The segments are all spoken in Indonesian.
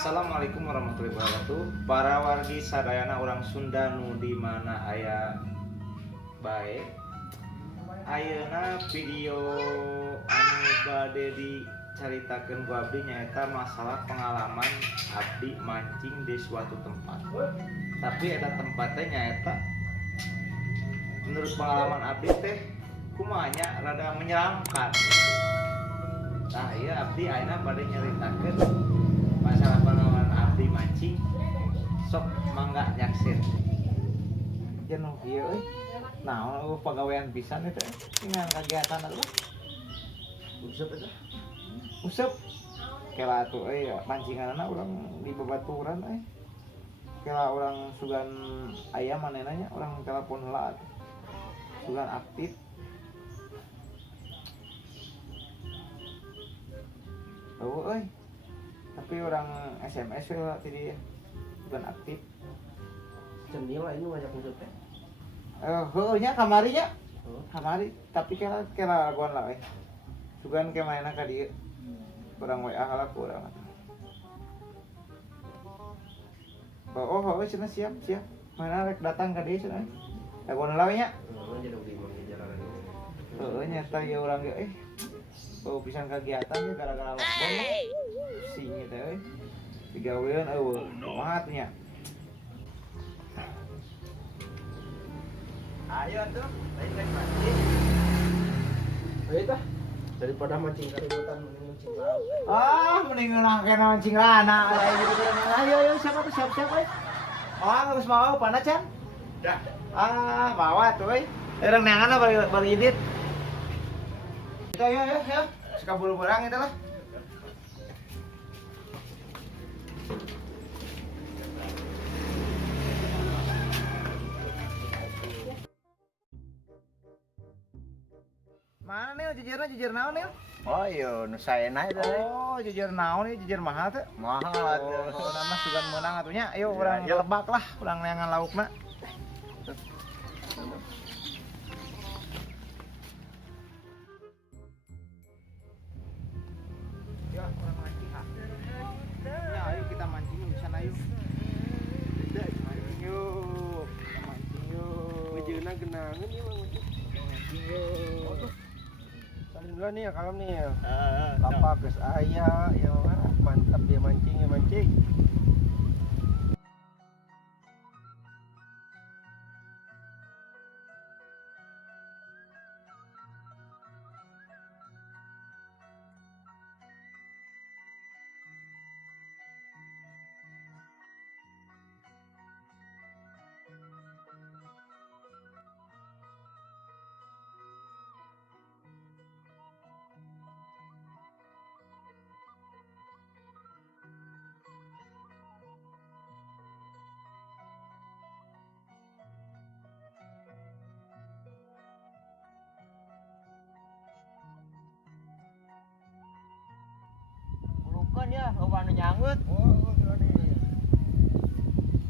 Assalamualaikum warahmatullahi wabarakatuh. Para wargi sadayana orang Sunda nu di mana aya bae. Ayeuna video anu bade dicaritakeun ku abdi nyaeta masalah pengalaman abdi mancing di suatu tempat. Tapi eta tempatnya nyaeta menurut pengalaman abdi teh kumanya rada menyeramkan. Nah, iya abdi ayeuna bade nyaritakeun masalah pengalaman abdi mancing sok mangga nyaksir jenuh ieu euy naon pagawean pisan eta dengan kegiatan apa useup eta useup kela atuh euy pancinganna urang di babaturan euy kela urang sugan aya manehna nya urang telepon heula sugan aktif euy tapi orang SMS lah tadi bukan aktif cendil lah ini banyak musuh teh nya kamarinya kamari tapi kela laguan lah sugan ke mainan ka dieu urang WA lah ku urang cenah siap mana rek datang ka dieu cenah laguan lah nya nyata ya urang ge pisan kegiatan ya gara-gara lockdown pusing gitu digawean kumaha atuh nya ayo tuh lain mancing ayo tah daripada mancing kaributan mending mancing laut mending kena mancing lana ayo siapa tuh siap geus mau pana can dah bawa tuh urang neangan bari idit ayo suka buru-burang itu lah mana nih jujur naon nih oh iya nu saena eta jujur naon nih jujur mahal teh mahal nama sugan menang atunya ayo urang lebak lah urang neangan laukna ayo kita mancing di sana yuk. Mancing yuk. Ngejeuna genangan ieu mah Mancing yuk. Salin dulu nih ya kalem nih ya. Lapak geus aya ya mantap dia mancing. Bukan ya, loba anu nyangut. Oh, gila nih.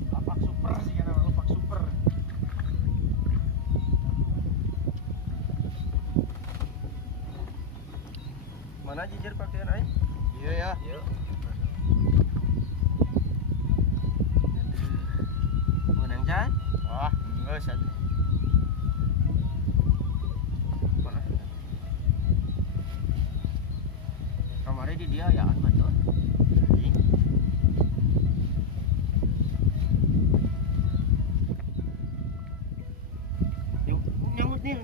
Lapak super sih kana lapak super. Mana jijir pakaian aing? Iya ya. Iya. Menang can? Wah, geus atuh. Kamari di dia ya kan betul. Nyangkut Nil.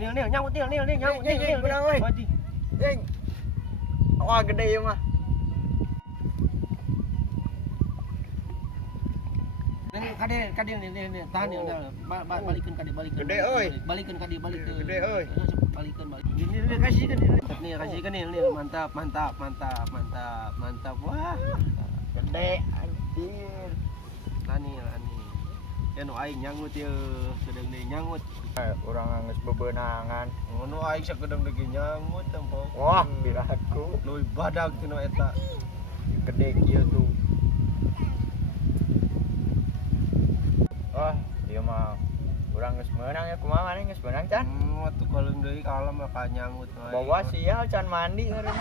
Nil nyangkut Nil. Benang euy. Jeng. Wah, gede ieu mah. Kade nih tahan ya balikeun kade balikeun. Gede euy. Balikeun kade balikeun. Gede euy. Balikeun. Ini kasihkan nih mantap. Wah. Gede anjir. Tani. Ya nu aing nyangut ye, sedeng deui nyangut. Urang geus bebeunangan. Nu aing sakedeung deui nyangut tempo. Wah, biraku. Leuwih badag teh nu eta. Gede kieu tuh. Wah, ieu mah urang geus meunang ya kumaha maneh geus meunang can? Atuh kalem deui kalem ka nyangut. Bawa sial can mandi ngeureun.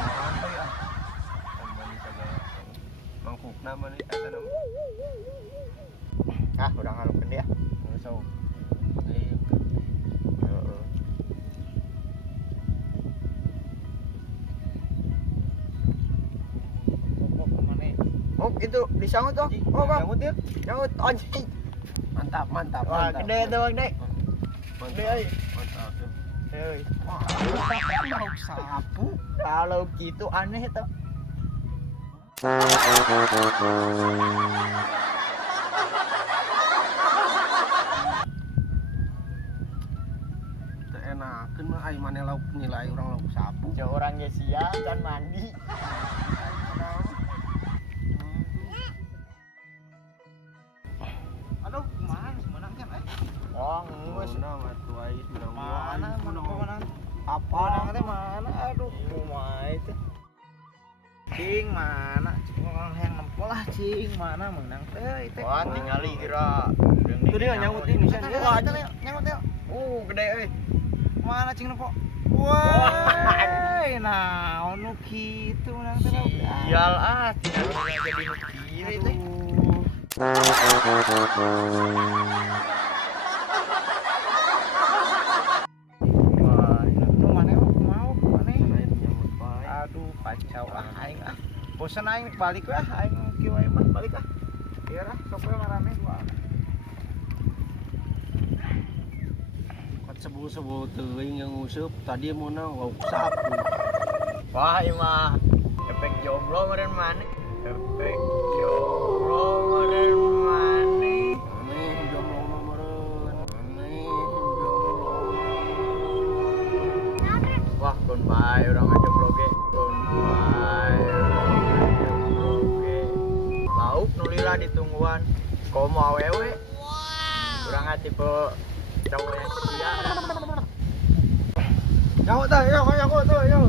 pengalaman di sana. Ah, udah ngalukeun dia. So, Heeh. Pokok kemana? Oh, itu disangut tuh. Oh, Bang. nyangkut ya. Nyaut anjing. Mantap, mantap, Wah, mantap. gede tuh, Bang, Dek. Mantap, Gede, euy. mantap. Euy. Wah, mau sapu. Kalau gitu aneh tuh. Teu enakeun mah ai maneh lauk nilai urang lauk sapu. Ya orang ge sia can mandi. Aduh, kemana? Menang kan? Oh, ngeus. Menang atuh ai menang. Mana? Mana menang? Apa? Menang teh mana? Aduh, kumaha itu? Cing mana? Orang yang nempel lah cing mana menang teh itu. Wah, tingali kira. Itu dia nyangkut ini sen. Wah, nyangkut teh. Gede euy. Mana cing nempel? Wah, nah, nu kitu menang teh. Sial ah, tingali jadi nu kieu teh. Wah, itu mana mau mana? Lain nyangkut bae. Aduh, kacau ah aing ah. Bosan aing balik lah aing kieu wae mah balik ah. Biar ah sok we marane gua. Kat sebul-sebul teuing yang nguseup tadi menang lauk sapu. Wah, ieu mah efek jomblo meureun maneh. Efek jomblo meureun maneh. Aneh jomblo mah meureun. Aneh jomblo. Wah, kun bae urang jomblo ge. Kun bae urang jomblo ge. Lauk nu lila ditungguan. Komo awewe. Urang tipe cowok yang setia. Nyangkut tah, yo, nyangkut tuh, yo.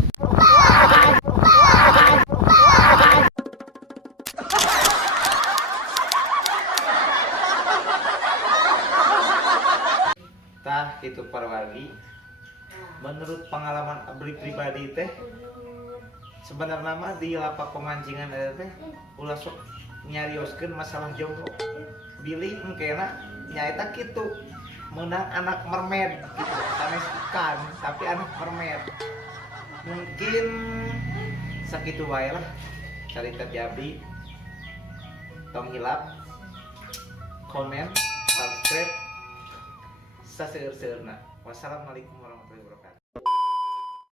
Tah itu parwargi. Menurut pengalaman abdi pribadi teh sebenarnya mah di lapak pemancingan ada teh ulah sok nyarioskeun masalah jomblo. Bilih engkena nyaeta kitu menang anak mermaid gitu. Sanes ikan tapi anak mermaid. Mungkin sakitu wae lah carita di abdi. Tong hilap, komen, subscribe, saseueur-seueurna. Wassalamualaikum warahmatullahi wabarakatuh.